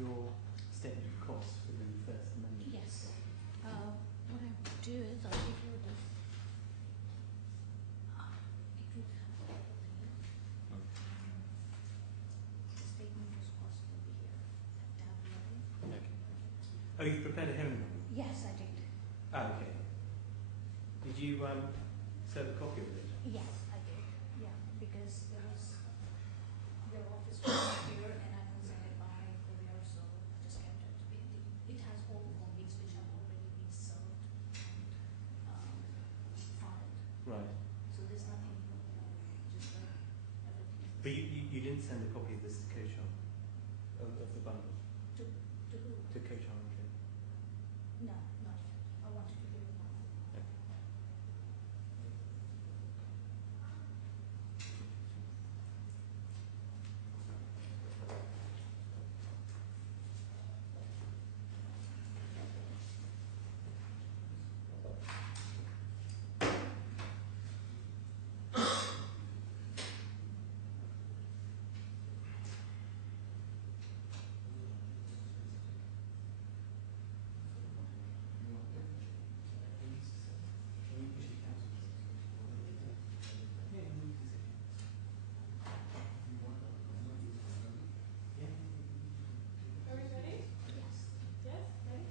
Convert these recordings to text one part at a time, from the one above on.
your statement of costs for the First Amendment? Yes. What I will do is I'll give you this. It will have all the statement of costs will be here at tab 11. Okay. Oh, you've prepared a hearing novel? Yes, I did. Ah, okay. Did you serve a copy of it? Yes, I did. Yeah, because there was your office was here and I couldn't send it by courier, so I just kept it. It has all the copies which have already been served and filed. Right. So there's nothing new, just everything. But you didn't send a copy of this to Kishanchand, of the bundle? To who? To Kishanchand. No, not yet. I wanted to give it now. Okay. Are we ready? Yes. Yes? Ready?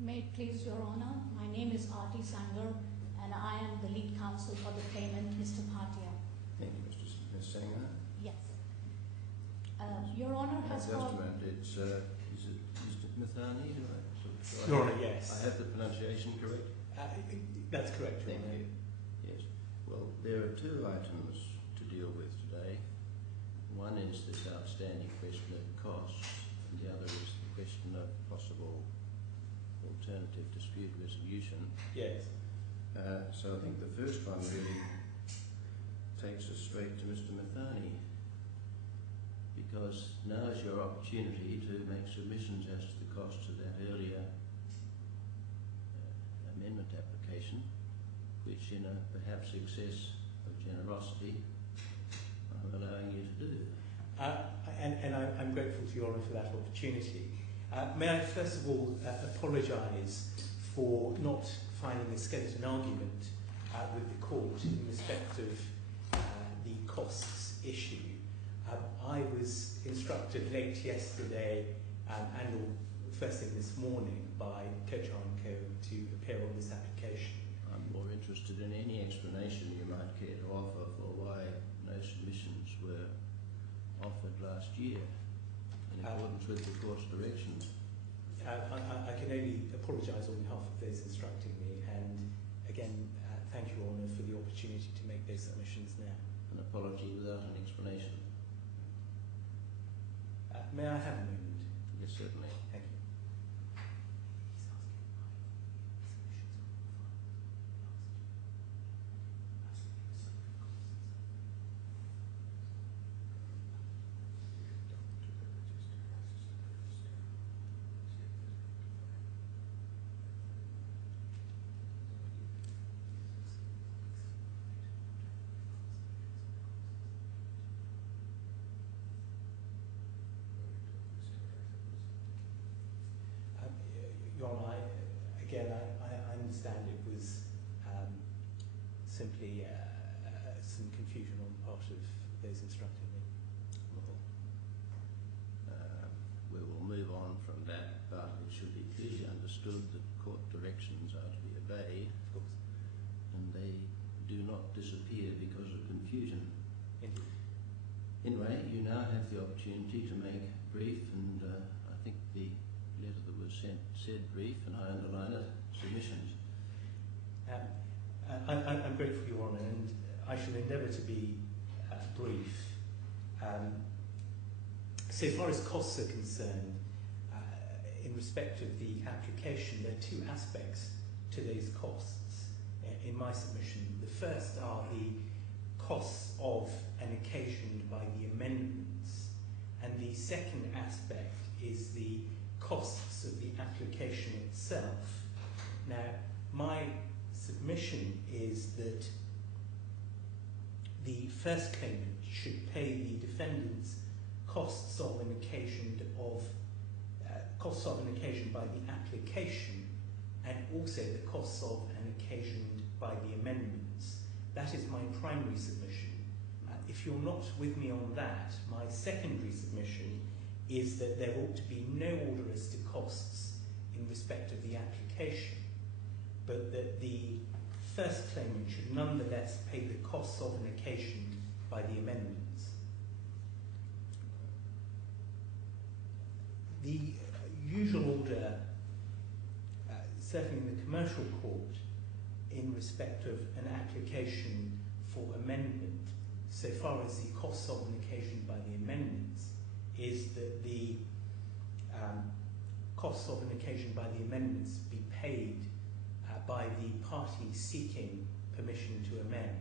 May it please Your Honor, my name is Aarti Sanger and I am the lead counsel for the claimant, Mr. Bhatia. Thank you, Ms. Sanger. Yes. Your Honor has Just a called... moment, is it Mr. Mithani? Your Honour, yes. I have the pronunciation correct? That's correct, Your Thank Honour. you. Yes. Well, there are two items to deal with today. One is this outstanding question of costs, and the other is the question of possible alternative dispute resolution. Yes. So I think the first one really takes us straight to Mr. Mithani, because now is your opportunity to make submissions as to the costs of that earlier amendment application, which in a perhaps excess of generosity I'm allowing you to do. And I'm grateful to Your Honour for that opportunity. May I first of all apologise for not finding a skeleton argument with the court in respect of the costs issue. I was instructed late yesterday and first thing this morning by Kochar & Co. to appear on this application. I'm more interested in any explanation you might care to offer for why no submissions were offered last year in accordance with the court's directions. I can only apologise on behalf of those instructing me, and again, thank you, Your Honour, for the opportunity to make those submissions now. An apology without an explanation. May I have a moment? Yes, certainly. Thank you. Your Honour, I understand it was simply some confusion on the part of those instructing me. Well, we will move on from that, but it should be clearly understood that court directions are to be obeyed, Of course. and they do not disappear because of confusion. Indeed. Anyway, you now have the opportunity to make brief, and I think the letter that was sent said brief, and I underline it, submissions. I'm grateful, Your Honour, and I shall endeavour to be brief. So far as costs are concerned, in respect of the application, there are two aspects to those costs in my submission. The first are the costs of and occasioned by the amendments, and the second aspect is the costs of the application itself. Now, my submission is that the first claimant should pay the defendant's costs of and occasioned by the application, and also the costs of and occasioned by the amendments. That is my primary submission. If you're not with me on that, my secondary submission is that there ought to be no order as to costs in respect of the application, but that the first claimant should nonetheless pay the costs of and occasioned by the amendments. The usual order, certainly in the commercial court, in respect of an application for amendment, so far as the costs of and occasioned by the amendments, is that the costs of and occasioned by the amendments be paid by the party seeking permission to amend.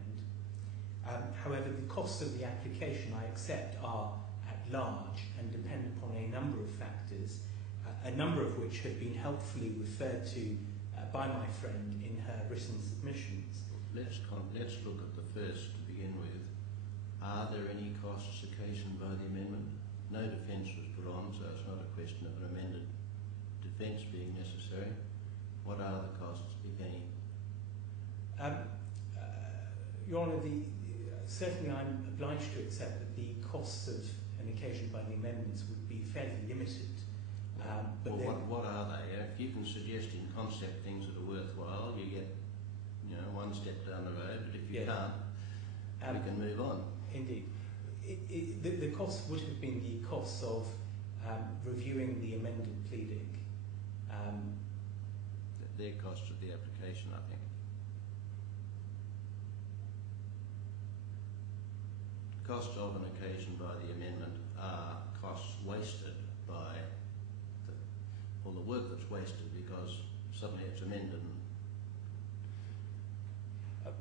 However, the costs of the application, I accept, are at large and depend upon a number of factors, a number of which have been helpfully referred to by my friend in her written submissions. Let's look at the first to begin with. Are there any costs occasioned by the amendment? No defence was put on, so it's not a question of an amended defence being necessary. What are the costs, if any? Your Honour, certainly I'm obliged to accept that the costs of an occasion by the amendments would be fairly limited. But well, what are they? If you can suggest in concept things that are worthwhile, you get, one step down the road. But if you can't, we can move on. Indeed, the costs would have been the costs of reviewing the amended pleading. They're costs of the application, I think. Costs of an occasion by the amendment are costs wasted by the work that's wasted because suddenly it's amended.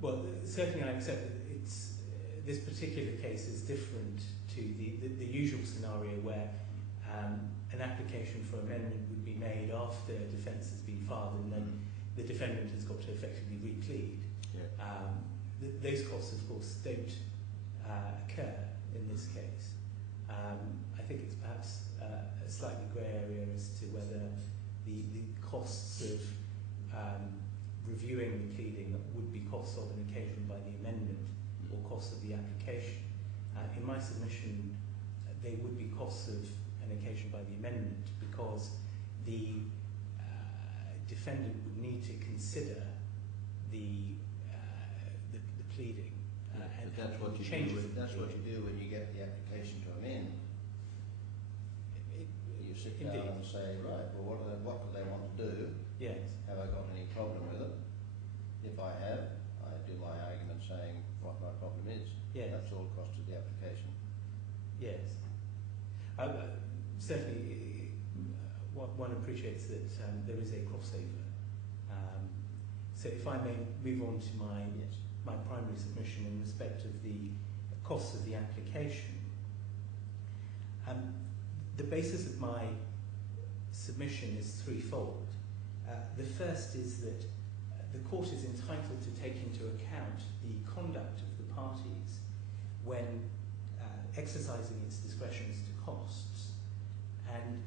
Well, certainly I accept that this particular case is different to the usual scenario where an application for amendment would be made after a defence has been filed and then the defendant has got to effectively replead. Yeah. Those costs, of course, don't occur in this case. I think it's perhaps a slightly grey area as to whether the costs of reviewing the pleading would be costs of an occasion by the amendment or costs of the application. In my submission, they would be costs of an occasion by the amendment because the defendant would need to consider the pleading. But that's what you do. That's what you do when you get the application to amend. You sit down and say, right, well, what do they want to do? Yes. Have I got any problem with it? If I have, I do my argument saying what my problem is. Yes. That's all cost of the application. Yes. Certainly, one appreciates that there is a crossover. So if I may move on to my primary submission in respect of the costs of the application. The basis of my submission is threefold. The first is that the court is entitled to take into account the conduct of the parties when exercising its discretion as to costs, and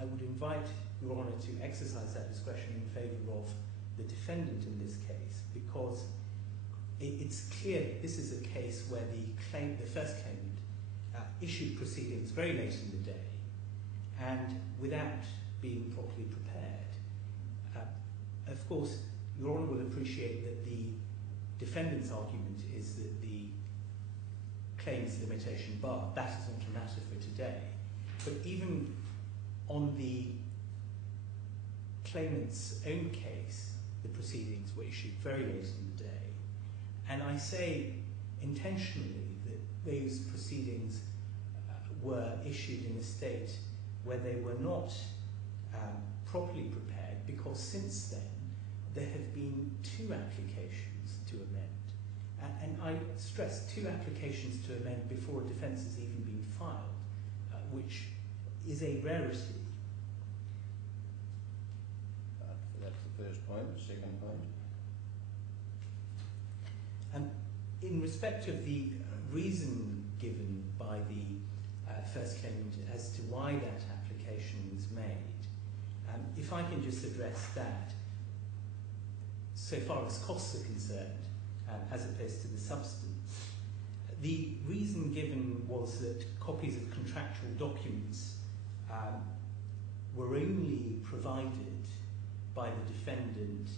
I would invite Your Honour to exercise that discretion in favour of the defendant in this case, because it's clear that this is a case where the first claimant issued proceedings very late in the day, and without being properly prepared. Of course, Your Honour will appreciate that the defendant's argument is that the claims limitation bar, that is not a matter for today. But even on the claimant's own case, the proceedings were issued very late in the day. And I say intentionally that those proceedings were issued in a state where they were not properly prepared, because since then there have been 2 applications to amend. And I stress 2 applications to amend before a defence has even been filed, which is a rarity. That's the first point. The second point? In respect of the reason given by the first claimant as to why that application was made, if I can just address that, so far as costs are concerned, as opposed to the substance, the reason given was that copies of contractual documents were only provided by the defendant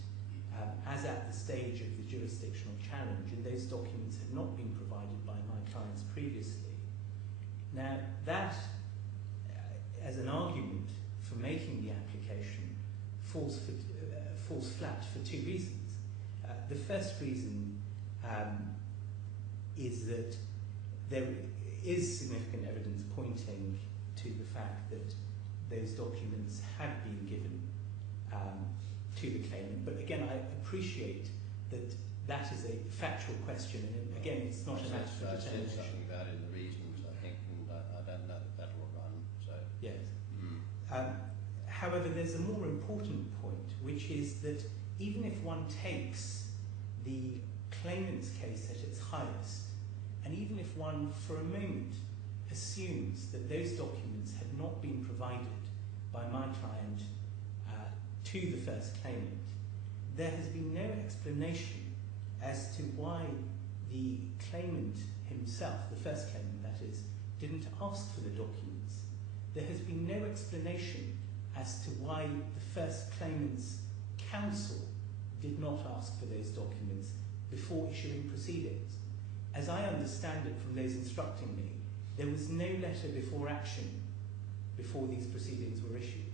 as at the stage of the jurisdictional challenge, and those documents had not been provided by my clients previously. Now, that, as an argument for making the application, falls flat for 2 reasons. The first reason is that there is significant evidence pointing to the fact that those documents had been given to the claimant. But again, I appreciate that that is a factual question, and again, it's not a matter for determination. I said something about it in the reasons, I think, and I don't know that will run. So yes. However, there's a more important point, which is that even if one takes the claimant's case at its highest, and even if one for a moment assumes that those documents had not been provided by my client to the first claimant, there has been no explanation as to why the claimant himself, the first claimant that is, didn't ask for the documents. There has been no explanation as to why the first claimant's counsel did not ask for those documents before issuing proceedings. As I understand it from those instructing me, there was no letter before action before these proceedings were issued,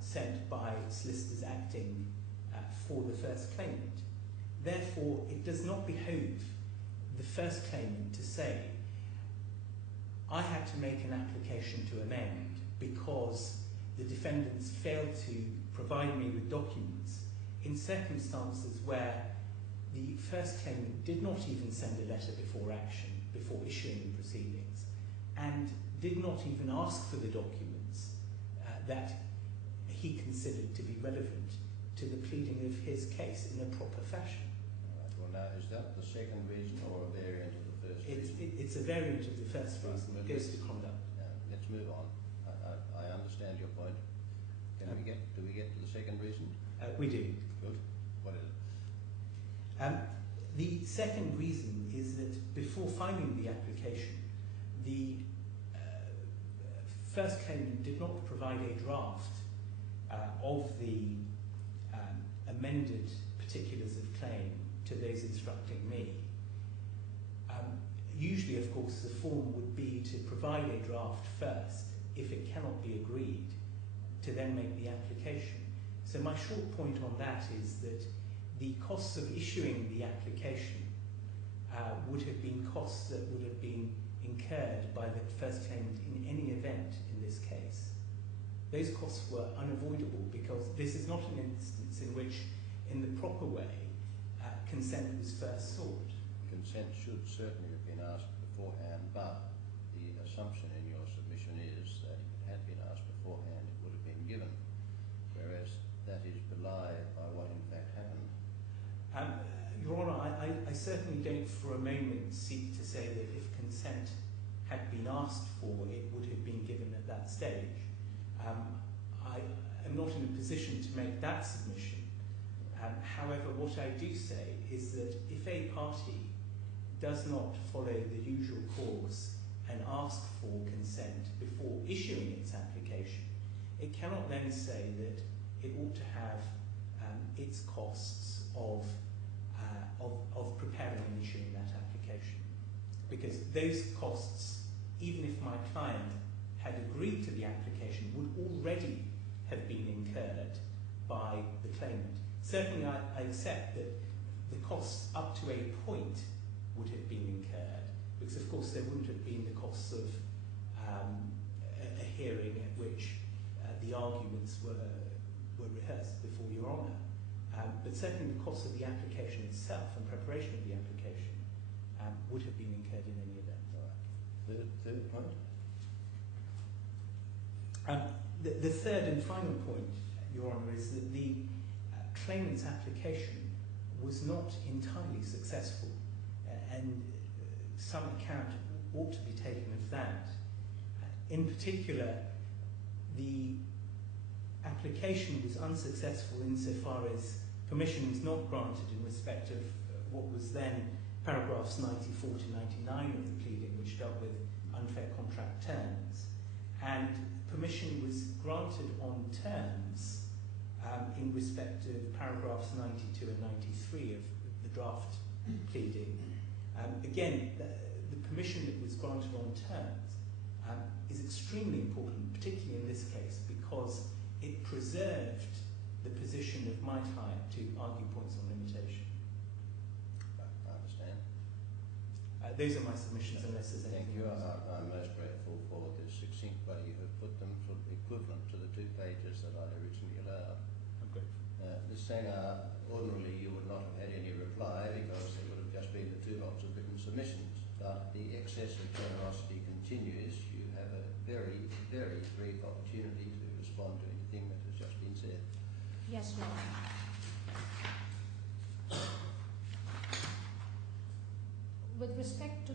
sent by solicitors acting for the first claimant. Therefore, it does not behove the first claimant to say, I had to make an application to amend because the defendants failed to provide me with documents in circumstances where the first claimant did not even send a letter before action, before issuing the proceedings, and did not even ask for the documents that he considered to be relevant to the pleading of his case in a proper fashion. Right. Well, now, is that the second reason or a variant of the first reason? It's a variant of the first reason. It goes to conduct. Let's move on. I understand your point. Do we get to the second reason? We do. Good. What is it? The second reason is that before filing the application, the first claimant did not provide a draft of the amended particulars of claim to those instructing me. Usually, of course, the form would be to provide a draft first, if it cannot be agreed, to then make the application. So my short point on that is that the costs of issuing the application would have been costs that would have been incurred by the first claimant in any event in this case. Those costs were unavoidable because this is not an instance in which, in the proper way, consent was first sought. Consent should certainly have been asked beforehand, but the assumption in your submission is that if it had been asked beforehand, it would have been given, whereas that is belied by what in fact happened. Your Honour, I certainly don't for a moment seek to say that if consent had been asked for, it would have been given at that stage. I am not in a position to make that submission. However, what I do say is that if a party does not follow the usual course and ask for consent before issuing its application, it cannot then say that it ought to have its costs of preparing and issuing that application. Because those costs, even if my client had agreed to the application, would already have been incurred by the claimant. Certainly I accept that the costs up to a point would have been incurred, because of course there wouldn't have been the costs of a hearing at which the arguments were rehearsed before Your Honour. But certainly the cost of the application itself and preparation of the application would have been incurred in any event. Right. Third point? The third and final point, Your Honour, is that the claimant's application was not entirely successful, and some account ought to be taken of that. In particular, the application was unsuccessful insofar as permission was not granted in respect of what was then paragraphs 94 to 99 of the pleading, which dealt with unfair contract terms, and permission was granted on terms in respect of paragraphs 92 and 93 of the draft pleading. Again, the permission that was granted on terms is extremely important, particularly in this case, because it preserved the position of my client to argue points on limitation. I understand. Those are my submissions, unless there's Thank anything you. else. I'm most grateful for the succinct way you have put them, for equivalent to the 2 pages that I originally allowed. I'm grateful. Ms. Sanger, ordinarily you would not have had any reply because there would have just been the 2 lots of written submissions. But the excess of generosity continues. You have a very, very brief opportunity to respond to anything that has just been said. Yes, Your Honour. With respect to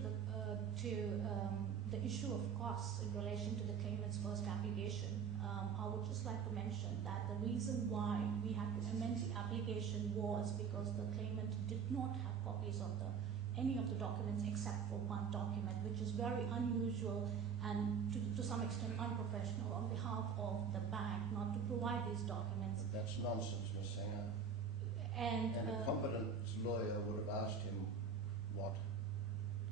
the issue of costs in relation to the claimant's first application, I would just like to mention that the reason why we had to amend the application was because the claimant did not have copies of any of the documents except for one document, which is very unusual and to some extent unprofessional on behalf of the bank not to provide these documents. But that's nonsense, Ms. Sanger. And a competent lawyer would have asked him what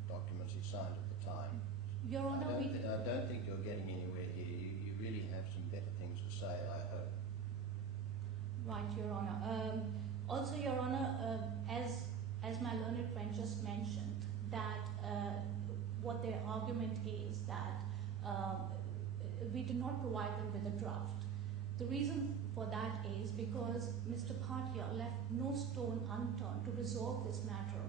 documents he signed at the time. Your Honour, I don't think you're getting anywhere here. You really have some better things to say, I hope. Right, Your Honour. Also, Your Honour, as my learned friend just mentioned, that what their argument is that we did not provide them with a draft. The reason for that is because Mr. Bhatia left no stone unturned to resolve this matter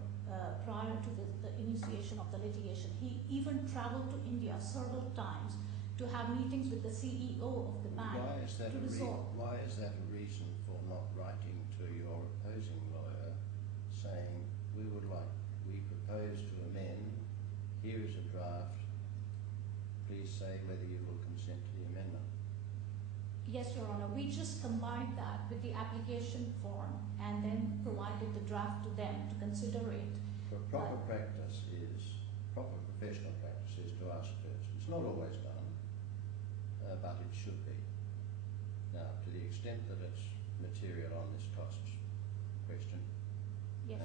prior to the initiation of the litigation. He even travelled to India several times to have meetings with the CEO of the bank to resolve. Why is that a reason for not writing to your opposing lawyer saying, we propose to amend, here is a draft, please say whether you will consent to the amendment? Yes, Your Honour. We just combined that with the application form and then provided the draft to them to consider it. Proper professional practice is to ask first. It's not always done, but it should be. Now, to the extent that it's material on this costs question, Yes.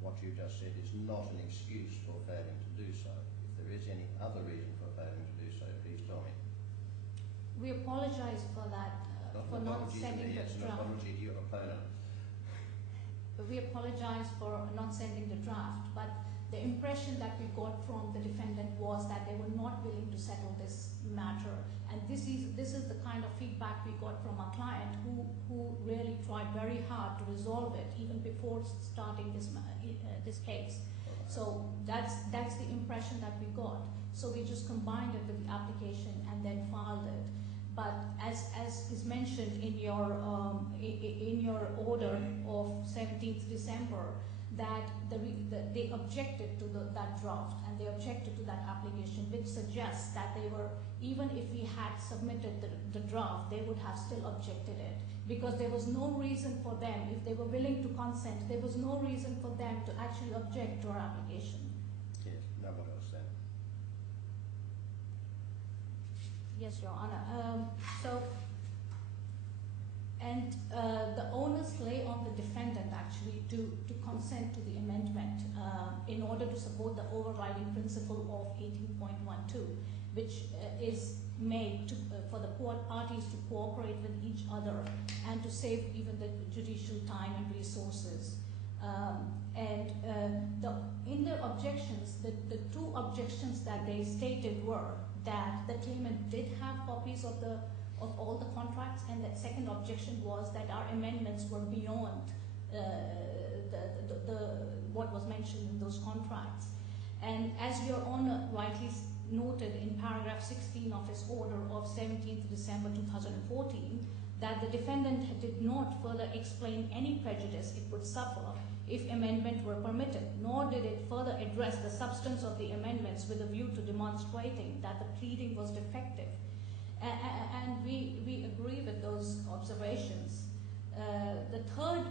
What you just said is not an excuse for failing to do so. If there is any other reason for failing to do so, please tell me. We apologise for that, for not sending the It's an draft. apology to your opponent. We apologise for not sending the draft, but the impression that we got from the defendant was that they were not willing to settle this matter, and this is the kind of feedback we got from our client, who really tried very hard to resolve it even before starting this case. So that's the impression that we got. So we just combined it with the application and then filed it. But as is mentioned in your order of 17th December, that they objected to that draft and they objected to that application, which suggests that they were, even if we had submitted the draft, they would have still objected it, because there was no reason for them, if they were willing to consent, there was no reason for them to actually object to our application. Yes, no, what else then? Yes, Your Honor. The onus lay on the defendant actually to consent to the amendment in order to support the overriding principle of 18.12, which is made for the parties to cooperate with each other and to save even the judicial time and resources. In their objections, the two objections that they stated were that the claimant did have copies of all the contracts, and the second objection was that our amendments were beyond what was mentioned in those contracts. And as Your Honor rightly noted in paragraph 16 of his order of 17th December 2014, that the defendant did not further explain any prejudice it would suffer if amendment were permitted, nor did it further address the substance of the amendments with a view to demonstrating that the pleading was defective. And we agree with those observations. The third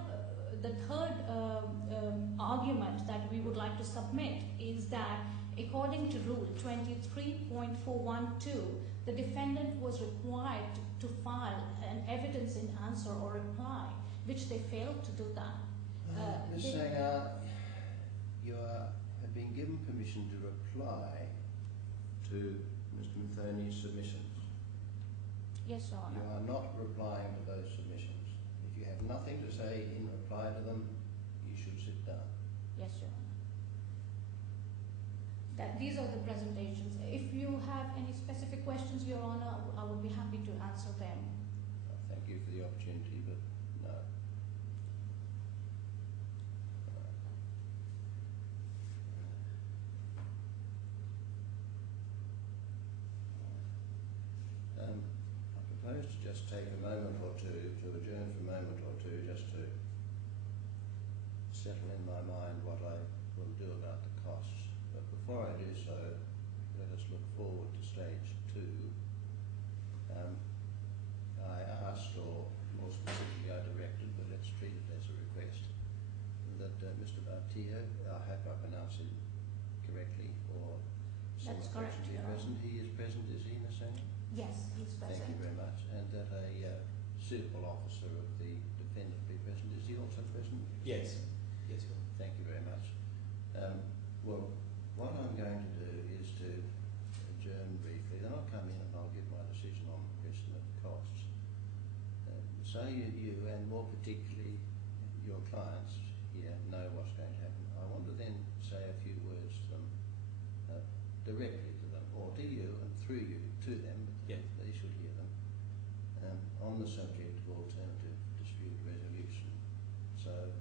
argument that we would like to submit is that according to Rule 23.412, the defendant was required to file an evidence in answer or reply, which they failed to do that. Ms. Sanger, you have been given permission to reply to Mr. Mathony's submissions. Yes, Your Honor. You are not replying to those submissions. If you have nothing to say in reply to them, you should sit down. Yes, Your Honor. These are the presentations. If you have any specific questions, Your Honor, I would be happy to answer them. Thank you for the opportunity, but no. I propose to just take a moment or two, to adjourn for a moment or two, just to settle in my mind what I will do about the costs. But before I do so, let us look forward to stage 2. I asked, or more specifically I directed, but let's treat it as a request, that Mr. Bhatia, I hope I pronounce him correctly, or That's correct, be Your present. Honor. He is present, is he, Ms. Sanger? Yes, he's present. Thank you very much. And that a suitable officer of the defendant be present. Is he also present? Yes. Yes, Your Honor. Thank you very much. Well, what I'm going to do is to adjourn briefly, then I'll come in and I'll give my decision on the question of costs. So you and more particularly your clients here know what's going to happen. I want to then say a few words to them, directly to them, or to you and through you to them, but Yeah. they should hear them, on the subject of alternative dispute resolution. So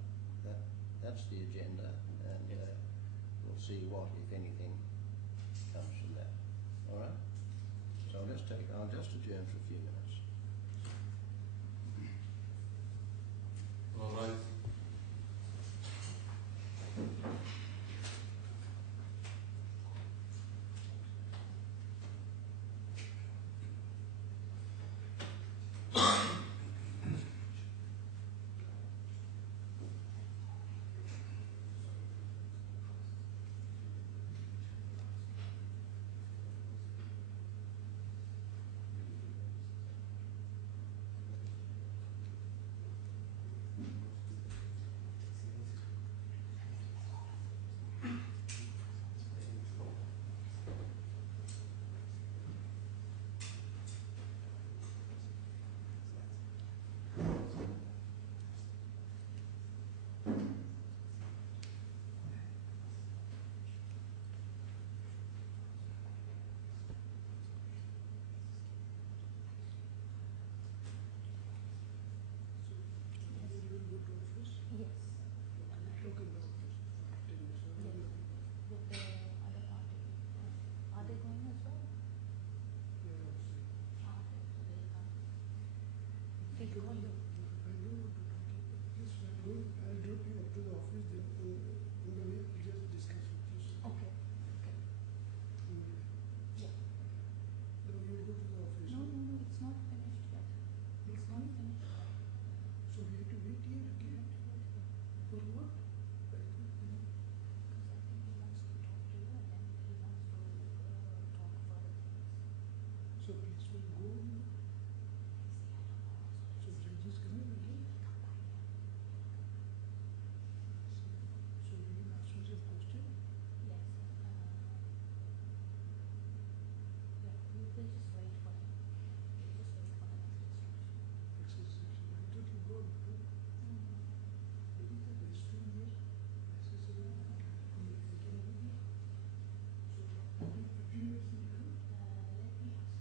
that's the agenda, and Yes. we'll see what, if anything, comes from that. All right? So I'll just adjourn for a few minutes. All right. So please So judge is coming again. So you can ask me some question. Yes. Yeah, you will just wait for him. You just wait for the next instruction. Access section. I thought you got it. There is a restroom here. Accessible. You can already. So 15 minutes will come. Let me ask.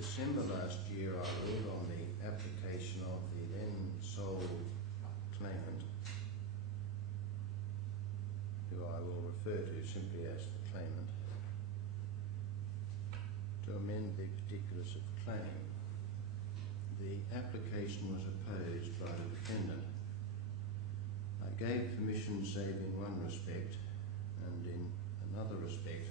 December last year, I ruled on the application of the then sole claimant, who I will refer to simply as the claimant, to amend the particulars of claim. The application was opposed by the defendant. I gave permission save in one respect, and in another respect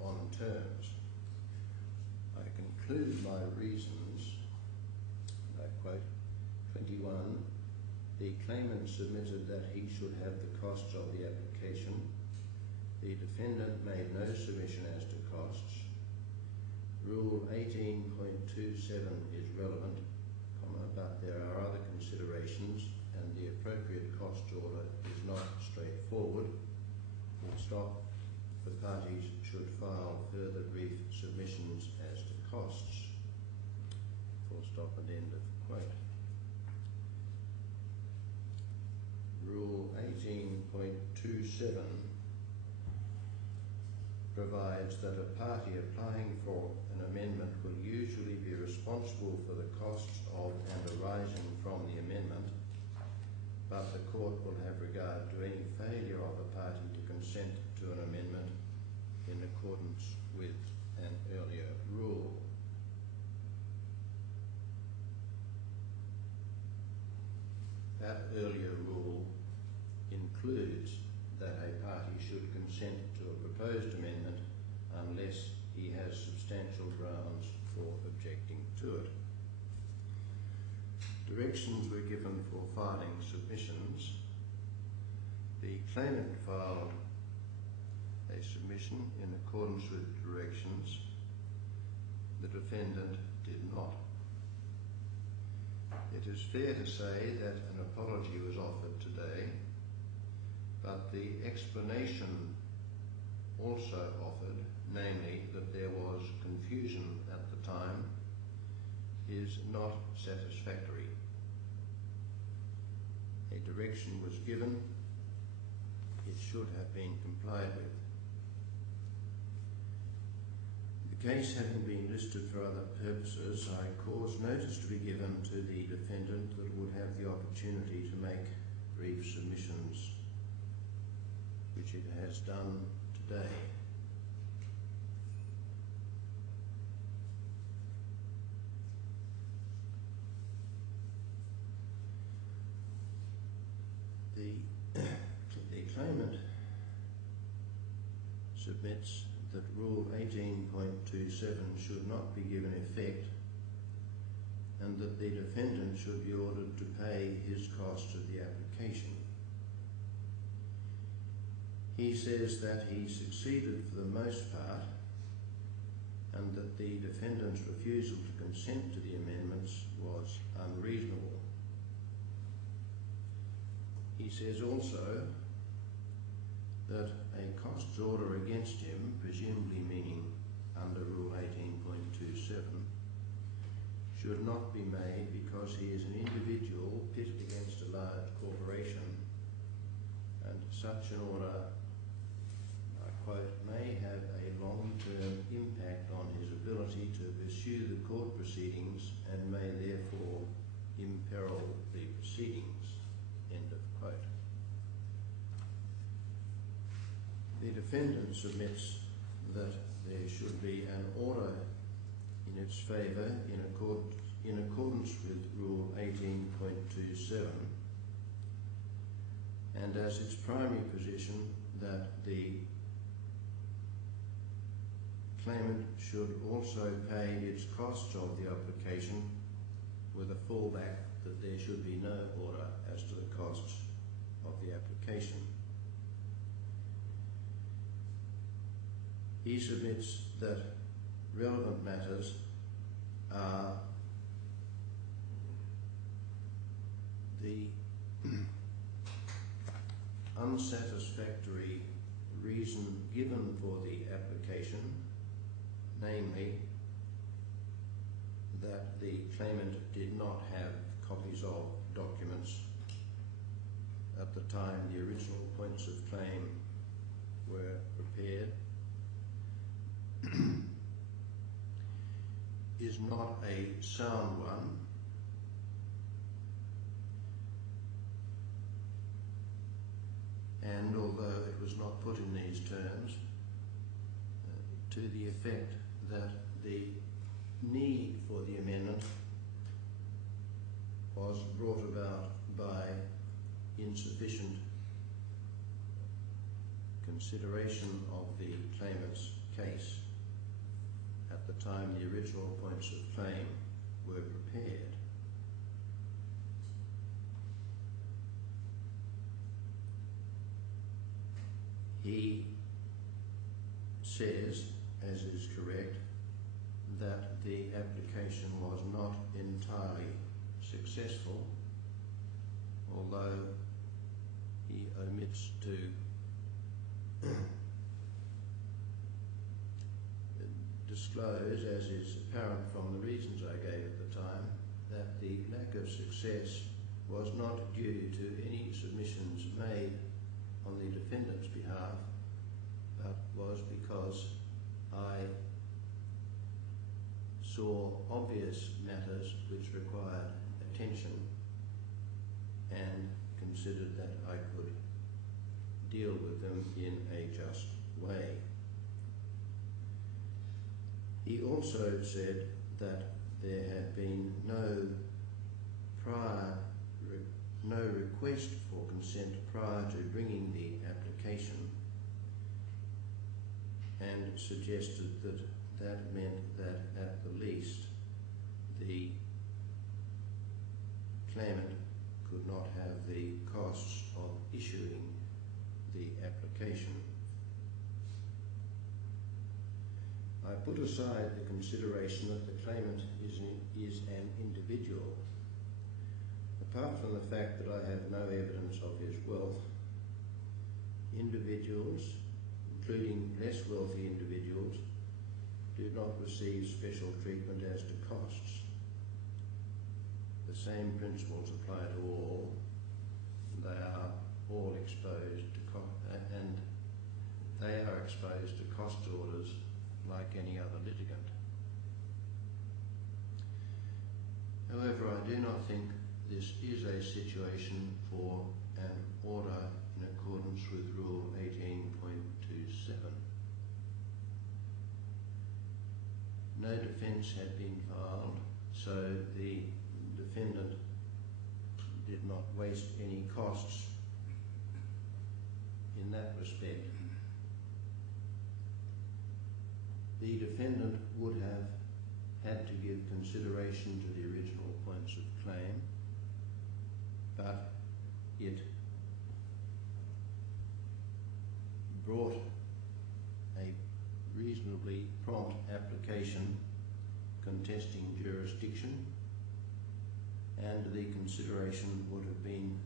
on terms. I conclude my reasons, and I quote, 21, the claimant submitted that he should have the costs of the application. The defendant made no submission as to costs. Rule 18.27 is relevant, but there are other considerations, and the appropriate cost order is not straightforward. Full stop. The parties should file further brief submissions as to costs. Full stop and end of quote. Rule 18.27 provides that a party applying for an amendment will usually be responsible for the costs of and arising from the amendment, but the court will have regard to any failure of a party to consent to an amendment in accordance with an earlier rule. That earlier rule includes that a party should consent to a proposed amendment unless he has substantial grounds for objecting to it. Directions were given for filing submissions. The claimant filed a submission in accordance with directions. The defendant did not. It is fair to say that an apology was offered today, but the explanation also offered, namely that there was confusion at the time, is not satisfactory. A direction was given. It should have been complied with. The case having been listed for other purposes, I cause notice to be given to the defendant that would have the opportunity to make brief submissions, which it has done today. The claimant submits that Rule 18.27 should not be given effect, and that the defendant should be ordered to pay his cost of the application. He says that he succeeded for the most part, and that the defendant's refusal to consent to the amendments was unreasonable. He says also that a costs order against him, presumably meaning under Rule 18.27, should not be made because he is an individual pitted against a large corporation, and such an order, I quote, may have a long-term impact on his ability to pursue the court proceedings and may therefore imperil the proceedings, end of quote. The defendant submits that there should be an order in its favour in accordance with Rule 18.27, and as its primary position that the claimant should also pay its costs of the application, with a fallback that there should be no order as to the costs of the application. He submits that relevant matters are the unsatisfactory reason given for the application, namely that the claimant did not have copies of documents at the time the original points of claim were prepared is not a sound one, and although it was not put in these terms, to the effect that the need for the amendment was brought about by insufficient consideration of the claimant's case at the time the original points of claim were prepared. He says, as is correct, that the application was not entirely successful, although he omits to disclose, as is apparent from the reasons I gave at the time, that the lack of success was not due to any submissions made on the defendant's behalf, but was because I saw obvious matters which required attention and considered that I could deal with them in a just way. He also said that there had been no request for consent prior to bringing the application, and suggested that that meant that at the least the claimant could not have the costs of issuing the application. I put aside the consideration that the claimant is an individual. Apart from the fact that I have no evidence of his wealth, individuals, including less wealthy individuals, do not receive special treatment as to costs. The same principles apply to all. They are all exposed to and they are exposed to cost orders like any other litigant. However, I do not think this is a situation for an order in accordance with Rule 18.27. No defence had been filed, so the defendant did not waste any costs in that respect. The defendant would have had to give consideration to the original points of claim, but it brought a reasonably prompt application contesting jurisdiction, and the consideration would have been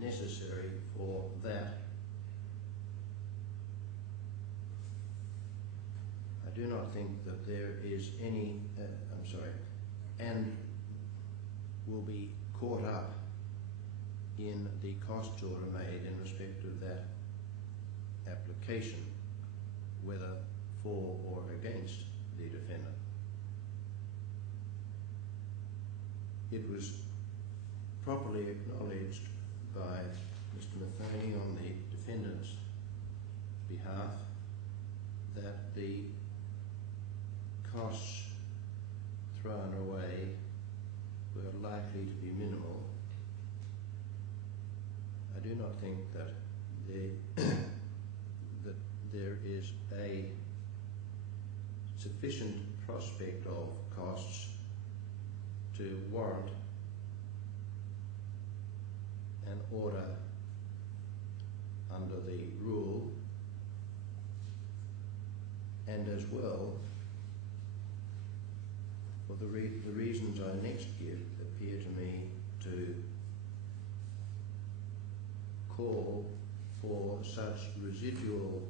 necessary for that. I do not think that there is any, and will be caught up in the cost order made in respect of that application, whether for or against the defendant. It was properly acknowledged by Mr. Matheny on the defendant's behalf that the costs thrown away were likely to be minimal. I do not think that there is a sufficient prospect of costs to warrant an order under the rule, and as well, for the reasons I next give appear to me to call for such residual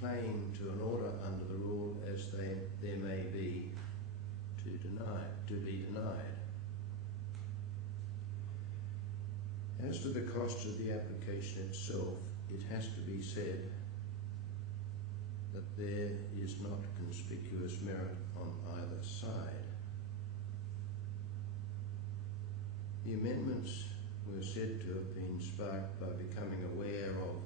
claim to an order under the rule as there may be to be denied. as to the cost of the application itself, it has to be said that there is not conspicuous merit on either side. The amendments were said to have been sparked by becoming aware of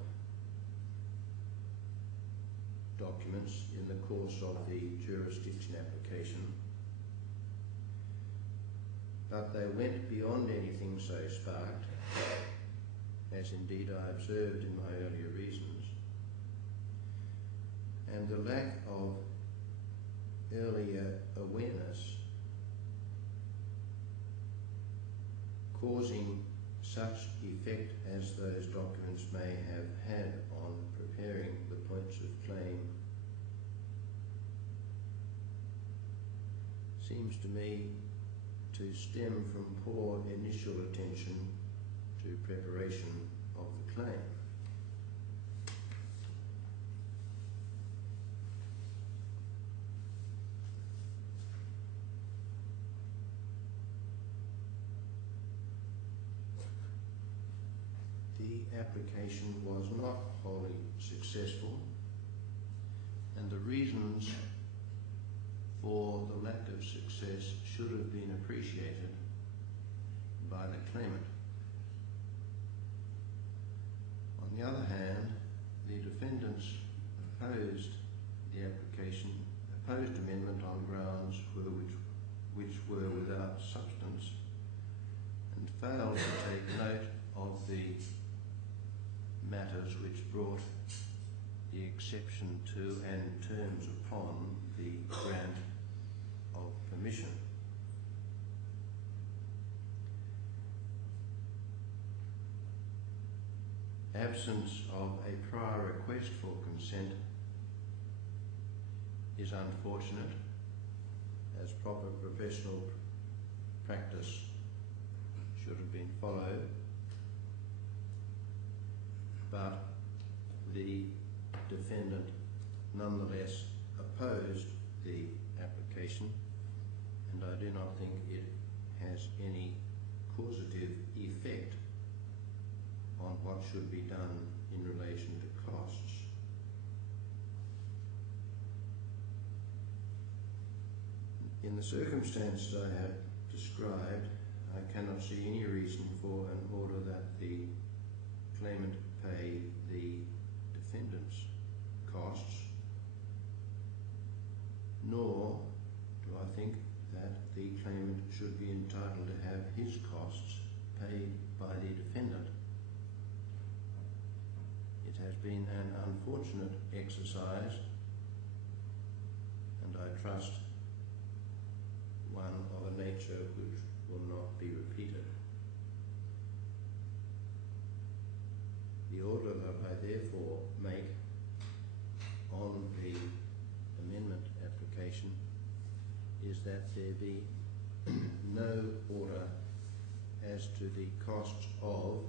documents in the course of the jurisdiction application, but they went beyond anything so sparked, as indeed I observed in my earlier reasons, and the lack of earlier awareness causing such effect as those documents may have had on preparing the points of claim seems to me to stem from poor initial attention to preparation of the claim. The application was not wholly successful, and the reasons for the lack of success should have been appreciated by the claimant. On the other hand, the defendants opposed the application, opposed amendment on grounds which were without substance, and failed to take note of the matters which brought the exception to and terms upon the grant of permission. Absence of a prior request for consent is unfortunate, as proper professional practice should have been followed, but the defendant nonetheless opposed the application, and I do not think it has any causative effect on what should be done in relation to costs. In the circumstances I have described, I cannot see any reason for an order that the claimant pay the defendant's costs, nor do I think that the claimant should be entitled to have his costs paid by the defendant. It has been an unfortunate exercise, and I trust one of a nature which will not be repeated. The order that I therefore make on the amendment application is that there be no order as to the costs of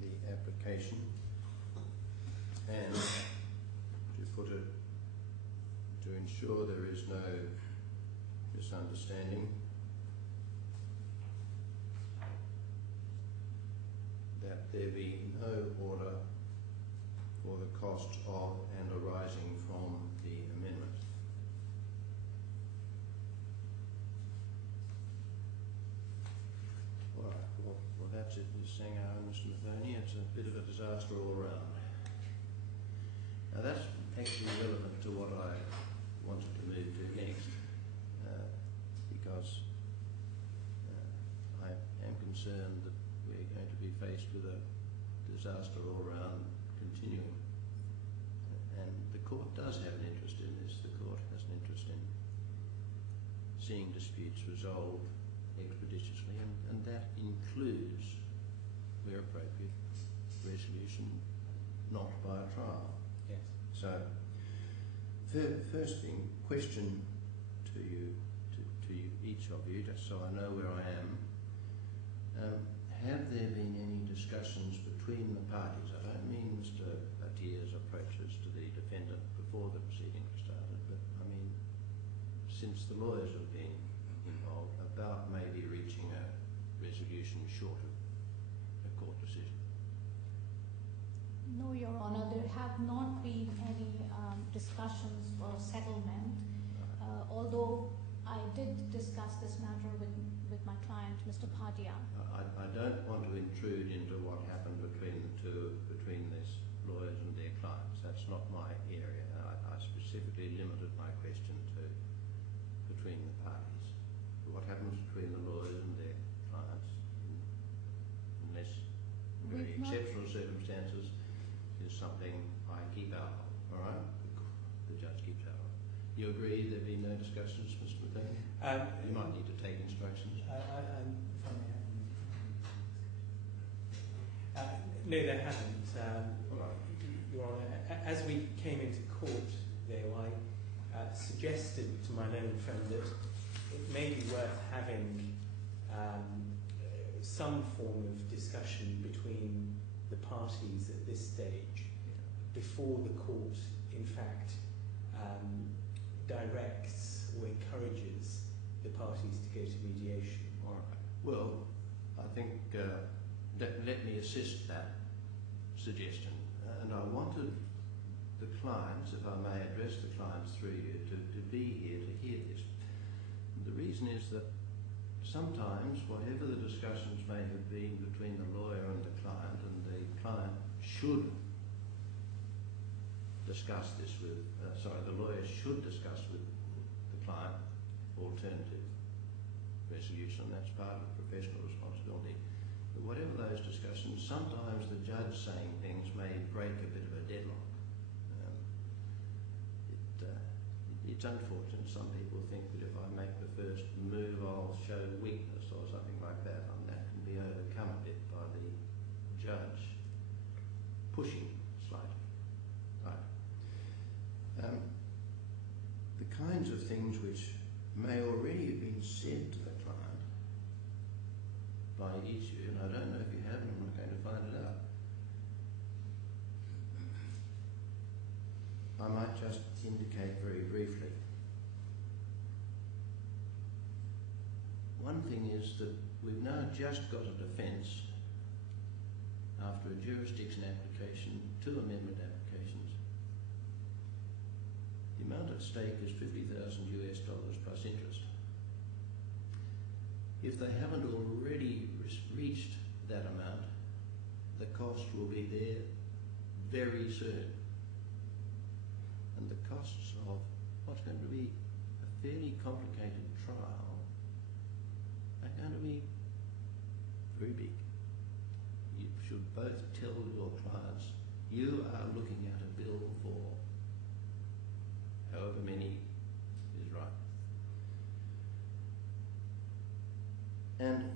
the application, and to ensure there is no misunderstanding, that there be no order for the costs of and arising from the amendment. All right, well that's it, Ms. Sanger and Mr. Mathony. It's a bit of a disaster all around. Now that's actually relevant to what I wanted to move to next, because I am concerned that we're going to be faced with a disaster all around continuing. And the court does have an interest in this. The court has an interest in seeing disputes resolved expeditiously, and that includes, where appropriate, resolution not by a trial. Yes. So, first thing, question to you, each of you, just so I know where I am. Have there been any discussions between the parties? I don't mean Mr. Bhatia's approaches to the defendant before the proceedings started, but I mean since the lawyers have been involved, about maybe reaching a resolution short of court decision. No, Your Honour, there have not been any discussions for settlement, although I did discuss this matter with my client, Mr. Bhatia. I don't want to intrude into what happened between these lawyers and their clients. That's not my area. I specifically limited my question to between the parties. What happens between the lawyers and their clients, unless very exceptional circumstances, is something I keep out of. All right, the judge keeps out of. You agree there be no discussions, Mr. McLean? You might need to take instructions. If I may have no, there haven't. All right. Your Honour, as we came into court, though, I suggested to my learned friend that it may be worth having some form of discussion between the parties at this stage before the court, in fact, directs or encourages the parties to go to mediation. All right. Well, I think let me assist that suggestion. And I wanted the clients, if I may address the clients through you, to be here to hear this. The reason is that sometimes, whatever the discussions may have been between the lawyer and the client should discuss this with, the lawyer should discuss with the client alternative resolution. That's part of the professional responsibility. But whatever those discussions, sometimes the judge saying things may break a bit of a deadlock. It's unfortunate. Some people think that if I make the first move, I'll show weakness or something like that, and that can be overcome a bit by the judge pushing slightly. Right. The kinds of things which may already have been said to the client by each of you, and I don't know if you have, and I'm not going to find it out. I might just indicate very briefly. One thing is that we've now just got a defence after a jurisdiction application, 2 amendment applications. The amount at stake is $50,000 plus interest. If they haven't already reached that amount, the cost will be there very soon. And the costs of what's going to be a fairly complicated trial are going to be very big. You should both tell your clients you are looking at a bill for however many is right. And